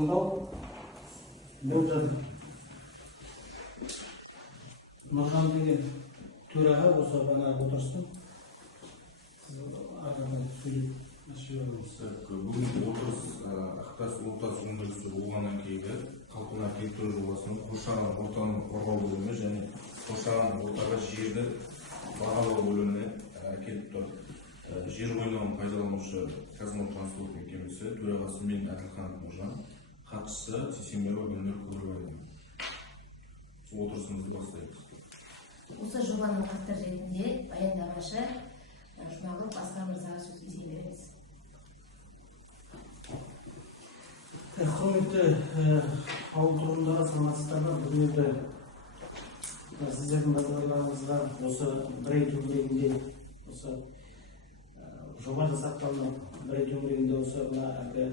тыңдау болып жатыр. Нұржан деген төраға болса ғана отырсын. Ағадан сөйлеп ашып бүгінгі отырыс Ақтас Ұлттас өндірісі болғаннан кейінгі қалпына келтіру жобасының қоршаған ортаны қорғау бөлімі және қоршаған ортаға жерді бағалау бөліміне келіп тұр. Жер қойнауын пайдаланушы Қазмұнтранспорт мекемесі төрағасы мен Әділхан Нұржан, хатшысы Сейсенбаева Гүлнұр Көбірбаева. Отырысымызды бастаймыз. Осы жобаның авторы ретінде баяндамашы Жұмағұлов Асқар мырзаға сөз береміз. Құрметті ауыл тұрғындары, саламатсыздар. Бүгінгі сіздердің назарларыңызға осы бір ай төңірегінде осы жоба жасақталынып, бір ай төңірегінде осы әлгі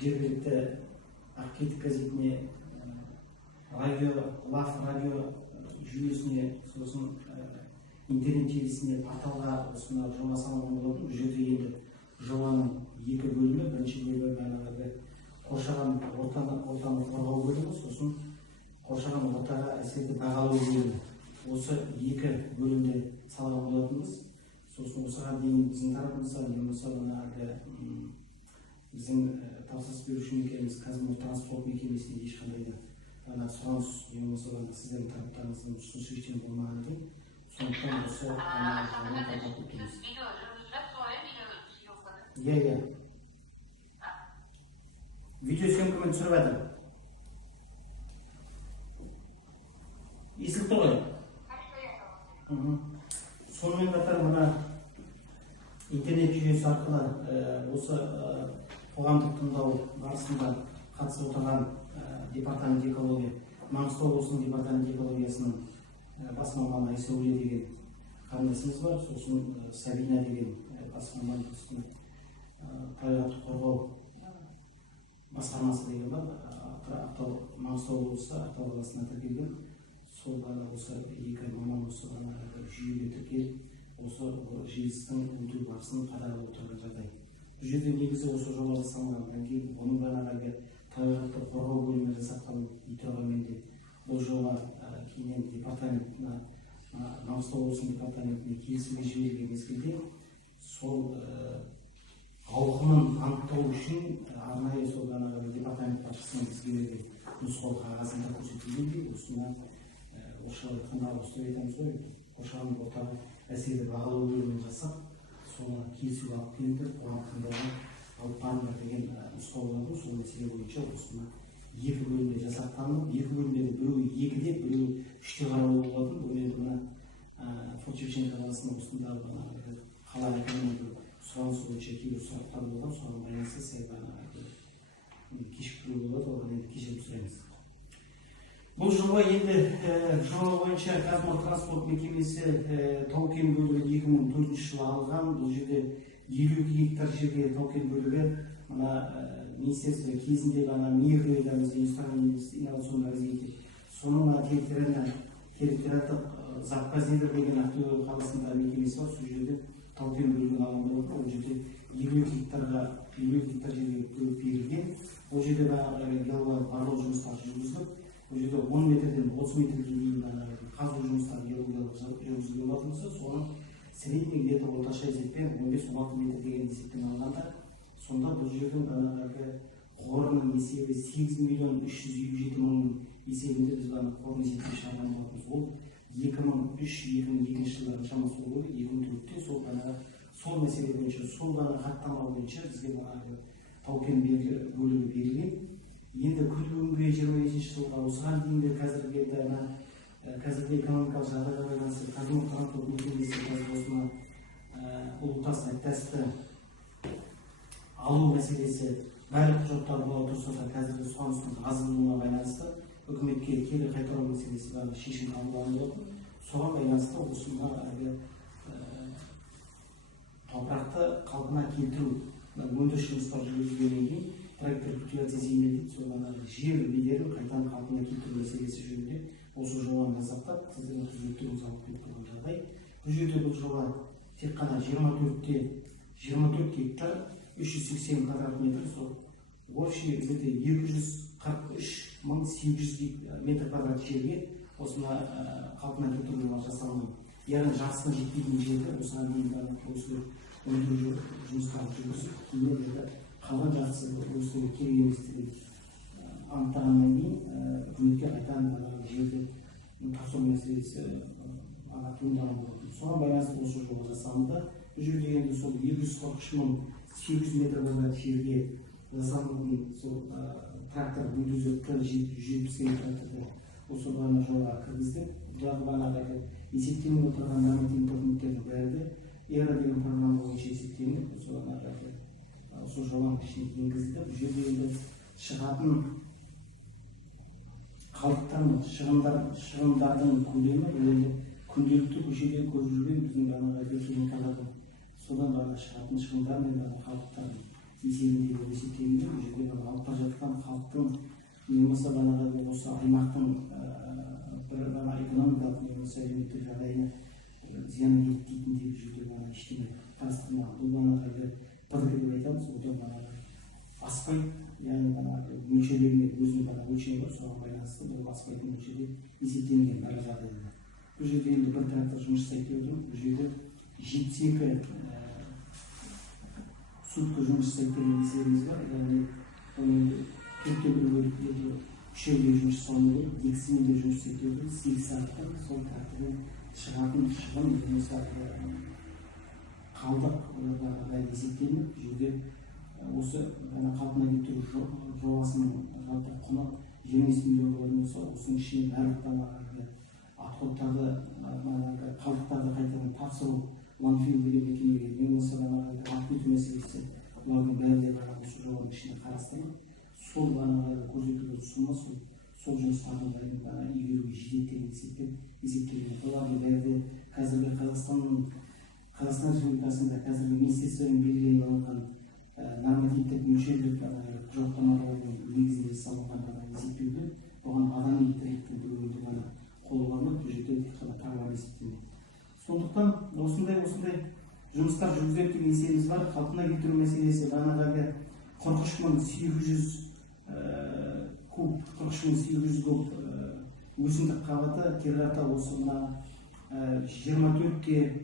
жергілікті Ақкетік газетіне лав радио жүйесіне, сосын интернет желісіне, порталға осына жоба салынған болатын. Бұл жерде енді жобаның екі бөлімі, бірінші бөлімі қоршаған ортаны қорғау бөлімі, сосын қоршаған ортаға әсерді бағалау бөлімі. Осы екі бөлімде салған болатынбыз. Сосын осыған дейін біздің тарапымыздан немесе біздің тапсырыс беруші мекемеміз Қазмұнтранспорт мекемесіне ешқандай да сұраныс немесе сіздердің тараптарыңыздың ұсыныс ештеңе болмаған екен. Сондықтан осы жаңа тартып тұрмыз. Иә. Видеосъемкамен түсіріп жатыр. Естіліп тұр ғой? Сонымен қатар мына интернет жүйесі арқылы осы қоғамдық тыңдау барысында қатысып отырған департамент экология, Маңғыстау облысының департамент экологиясының бас маманы Айсәуле деген қарындасымыз бар. Сосын Сабина деген бас маман, табиғатты қорғау басқармасы деген бар. Маңғыстау облысы Ақтау қаласына тіркелген. Сол ғана осы екі маман осы ғана жүйеге тіркеліп, осы желістің өту барысын қадағалап отырған жағдай. Бұл жерде негізі осы жоба жасалғаннан кейін оның бағанағы табиғатты қорғау бөлімі жасақталып тұрғанмен де бұл жоба кейіннен департаментіне, Маңғыстау облысының департаментіне келісімге жіберілген мезгілде сол ауқымын анықтау үшін арнайы сол департамент басшысының бізге берген нұсқау қағазында көрсетілгендей, осына осы айтқанда осылай айтамыз ғой, қоршаған ортаға әсерді бағалау бөлімін жасап, соны келісуге алып келді, қоғамдық тыңдауға алып барыңдар деген нұсқау болатын. Сол мәселе бойынша осыны екі бөлімде жасақталынып, екі бөлімдегі біреуі екіде, біреуі үште қаралу болатын. Бұл енді мына Форт-Шевченко қаласының осындағы қала әкімінің сұранысы бойынша кейбір сұрақтар болған, соған байланысты кешіктіру болады, оған енді кешірім сұраймыз. Бұл жоба енді жоба бойынша Қазмұнтранспорт мекемесі тау-кен бөлігі 2004 жылы алған. Бұл жерде 52 гектар жерге тау-кен бөлігі министерство кезінде микроэлементті инновационный развитие, соның территориалдық Заппазедр деген Ақтөбе қаласында мекемесі бар. Сол жерде тау-кен бөлігін алған болатын. Ол жерде 50 гектар жерге бөліп берілген. Ол жерде барлау жұмыстары жүргізіліп, бұл жерде 10 метрден 30 метрге дейін қазу жұмыстары геологиялық жүргізілген болатын болса, соның средний где-то орташа есеппен 15-16 метр деген есеппен алғанда, сонда бұл жердің қорының есебі 8.357.000 есебінде біз қорын есепке шығарған болатынбыз. Ол 2003-2002 жылдардың шамасы болды. 2004-те сол мәселе бойынша, сол хаттама бойынша бізге тау-кен бөлігі берілген. Енді күнгі 25 жылға осыған дейінгі қазіргі экономикалық жағдайға байланысты Қазмұнтранспорт мекемесі осыны ұлттас тәсті алу мәселесі барлық құжаттар бола тұрса да қазіргі сұраныстың аздығына байланысты үкіметке кері қайтару мәселесі бар шешім қабылданған болатын. Соған байланысты осында топырақты қалпына келтіру өндіріс жұмыстары жүргізілгеннен кейін трактор культивация земель дейді, жер бедерін қайтадан қалпына келтіру мәселесі жөнінде осы жобаны жасақтап, сіздердің қызметтеріңіз алып келіп тұрған жағдай. Бұл жерде бұл жоба тек қана 24 гектар 380 квадрат метр сол общий где-то 243.800 метр квадрат жерге осына қалпына келтіру жасалынды. Яғни жасына жетпейтін жерде осыған дейін осы өндіру жұмыстарын жүргізіп, кейін қалған жартысы осы керек еместігін анықтағаннан кейін үкіметке қайтадан жерді тапсыру мәселесі туындаған болатын. Соған байланысты осы жоба жасалынды. Бұл жерде енді сол 243.800 метр квадрат жерге жасалынған сол трактор бульдозер Т-170 тракторды осы жолға кіргіздік. Бұларды бағанағы есептеліп отырған нормативтік документтердің бәрі ERA деген программа бойынша есептелініп, осы жобаның ішіне енгізілді. Бұл жерде енді шығатын қалдықтардың шығындардың көлемі енді күнделікті көшеде көріп жүрген біздің биохимикалардың содан шығатын шығындар мен қалдықтардың есебіндегі есептелінді. Бұл жерде алып бара жатқан халықтың немесе осы аймақтың бір экономикалық немесе әлеуметтік жағдайына зияны келтіретіндей жерде ештеңе қарастырмаған. Бұл ПДК деп айтамыз, одан аспайды, яғни мөлшерлеріне өзінің өлшемі бар, соған байланысты бұл аспайтын мөлшерде есептелінген барлық жағдайда. Бұл жерде енді бір трактор жұмыс жасайды деп отырмыз. Бұл жерде 72 сутка жұмыс жасайды деген есебіміз бар. Яғни төртте бір бөліп үшеуге жұмыс жасалыну керек, екісімен де жұмыс жасайды деп отырмыз. 8 сағаттан сол трактордан шығатын шығын немесе қалдық есептелініп, бұл жерде осы қалпына келтіру жобасының жалпы құны 20 миллион болса, осының ішіне барлық отходтарды, қалдықтарды қайтадан тапсыру ландфилл деген мекемеге не болса атқыту мәселесі бұлардың бәрі де осы жобаның ішіне қарастырылып, сол көрсетілген сома сол жұмыстардың игеруге жетеді деген есептелген. Олардың бәрі де қазіргі Қазақстан Республикасында қазіргі министрліктердің белгіленіп алынған нормативтік мөлшерлік құжаттамалардың негізінде жасалынған есептеуді бұған адами тіректің бөлігінде ғана қолданылып, бұл жерде тек қана тағылар есептеледі. Сондықтан осындай жұмыстар жүргізіледі деген есебіміз бар. Қалпына келтіру мәселесі бағанағы 43.800 куб өсімдік қабаты керрата осы мына 24,380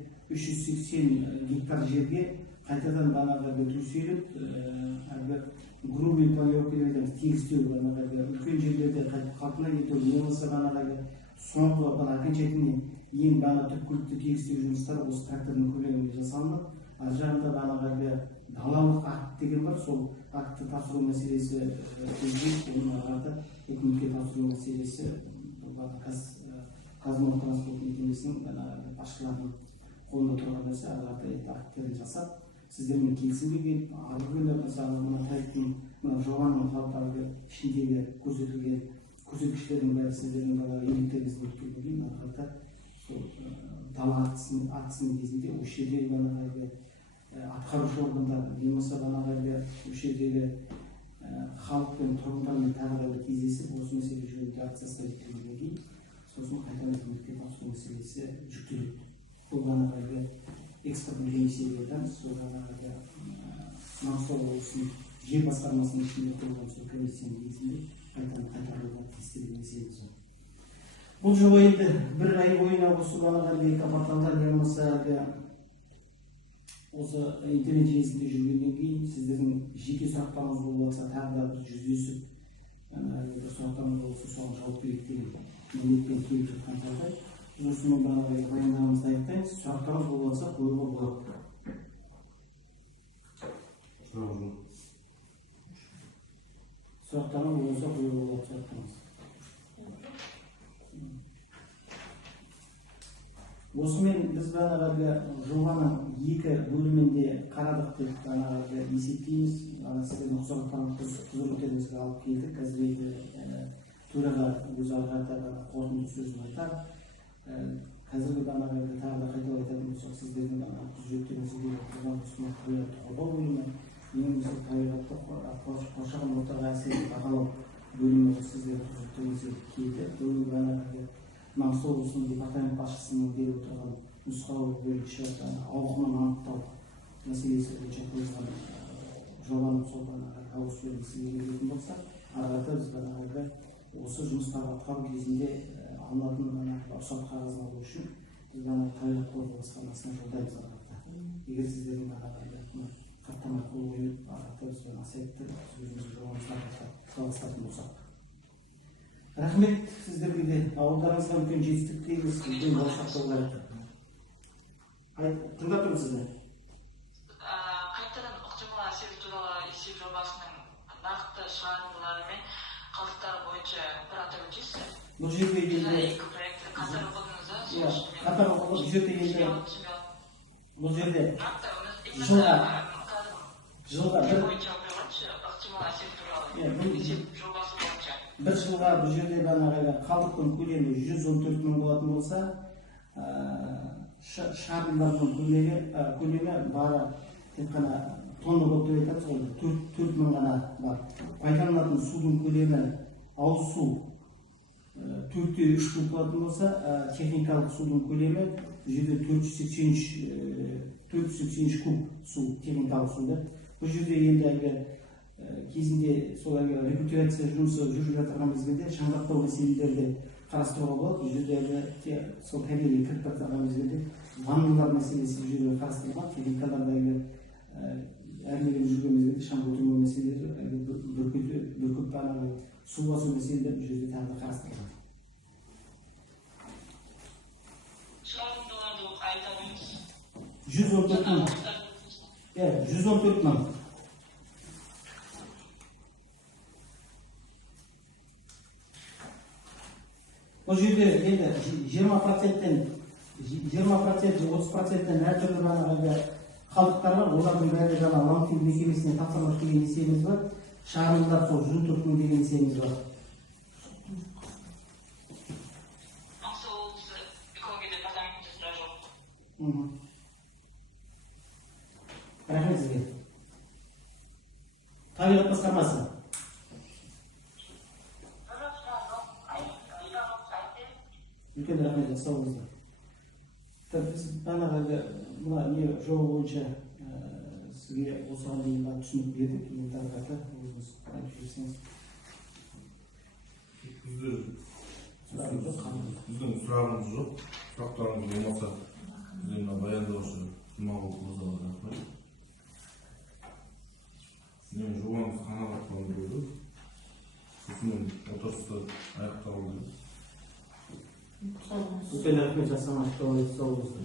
гектар жерге қайтадан төселіп, грубый полиокелерден тегістеу, үлкен жерлерде қалпына келтіру, болмаса соңғы окончательный ең түпкілікті тегістеу жұмыстары осы трактордың көлемінде жасалынды. Ар жағында далалық акт деген бар, сол актты тапсыру мәселесі көзделіп, оның арқада үкіметке тапсыру мәселесі қазмұнайтранспорт мекемесінің басшыларының қолында тұрған нәрсе, арқада акттерін жасап, сіздермен келісімге келіп, арғы күні мына проекттің жобаның жалпы ішіндегі көрсетілген көрсеткіштердің бәрі сіздердің еңбектеріңізді өткеннен кейін арқада дала актісінің кезінде осы жердегі атқарушы органдар болмаса осы жердегі халық пен тұрғындармен тағы да кездесіп, осы мәселе жөнінде акт жасап өткеннен кейін сосын қайтадан үкіметке тапсыру мәселесі жүктеледі. Бұл экспорттың жемісі деп айтамыз. Маңғыстау облысының жер басқармасының ішінде құрылған сол комиссияның негізінде қайтарылуға тиісті деген есебіміз бар. Бұл жоба енді бір ай бойына осы экопорталдар болмаса осы интернет желісінде жүргеннен кейін сіздердің жеке сұрақтарыңыз болып жатса, тағы да біз жүздесіп бір сұрақтарыңыз болса соған жауап берейік деген ниетпен келіп жатқан жағдай. Біз осымен баяндамамызды аяқтаймыз. Сұрақтарыңыз болып жатса қоюға болады. Сұрақтарыңыз болса қоюға болады сұрақтарыңыз. Осымен біз жобаның екі бөлімінде қарадық деп есептейміз. Сіздердің құзыреттеріңізге алып келдік. Қазір төраға өз алғанда қорытынды сөзін айтады. Қазіргі тағы да қайталап айтатын болсақ, сіздердің құзыреттеріңізге қорғау бөлімі, ең өзі табиғатты қоршаған ортаға әсерін бағалау бөлімі сіздердің құзыреттеріңізге келді. Маңғыстау облысының департамент басшысының беріп отырған нұсқау бойынша ауқымын анықтау мәселесі бойынша қойылған жобаны сотана ауыстырып сізге беретін болса, арада біз бағанағы осы жұмыстарды атқару кезінде алынатын рұқсат қағазын алу үшін біз табиғат қорғау басқармасына жолдаймыз арада. Егер сіздердің хаттама қол қойып арада бізбен асайтты өзіміздің жобамызға жалғастыратын болсақ. Рахмет сіздерге де ауылдарыңызға үлкен жетістік тілейміз, үлкен болашақта болайық. Тыңдап тұрмын сізді. Қайтадан ықтимал әсер туралы есеп жобасының нақты шығарындылары мен қалдықтары бойынша бір атап өтесіз? Бұл жерде енді екі проектті қатар оқыдыңыз ба? Қатар оқыдық, бұл жерде енді бұл жерде жылға бойынша оқиғаншы ықтимал әсер туралы есеп жобасы бойынша. бір жылға бұл жерде қалдықтың көлемі 114 мың болатын болса, шығарындардың көлемі бары тек қана тонна болып айтады ғой, 4 мың ғана бар. Пайдаланатын судың көлемі ауыз су 4-3 куб болатын болса, техникалық судың көлемі бұл жерде 483 куб су, техникалық суды. Бұл жерде енді кезінде сол рекультивация жұмысы жүріп жатырған мезгілде шаңдақтау мәселелерді қарастыруға болады. Бұл жерде сол табиғи кіріп жатырған мезгілде ванналар мәселесі бұл жерде қарастырылған. Техникаларда әрмелеп жүрген мезгілде шаң көтермеу мәселелері, бүркіт су басу мәселелері бұл жерде тағы да қарастырылған. Шығарындыларды айта беріңіз. 114 мың. 114 мың. Бұл жерде енді 20%-тен 30%-тен әртүрлі қалдықтар бар. Олардың бәрі жаңа Ламтинг мекемесіне тапсырмақ деген есебіміз бар. Шығарындылар сол 114 мың деген есебіміз бар. Ақсу облысы экология департаментінде сұрақ жоқ. Рахмет сізге. Табиғат басқармасы. Үлкен рахмет, сау болыңыздар. Біз мына жоба бойынша сізге осыған дейін түсінік бердік. Енді тағы қайта өзіңіз айтып жіберсеңіз. Біздің сұрағымыз жоқ. Сұрақтарыңыз болмаса, біздің баяндаушы Жұмағұл мырзаға рахмет. Жобамыз қанағаттандырылды. Сосын отырысты аяқталды. Үлкен рахмет, жасамашты сау болыңыздар.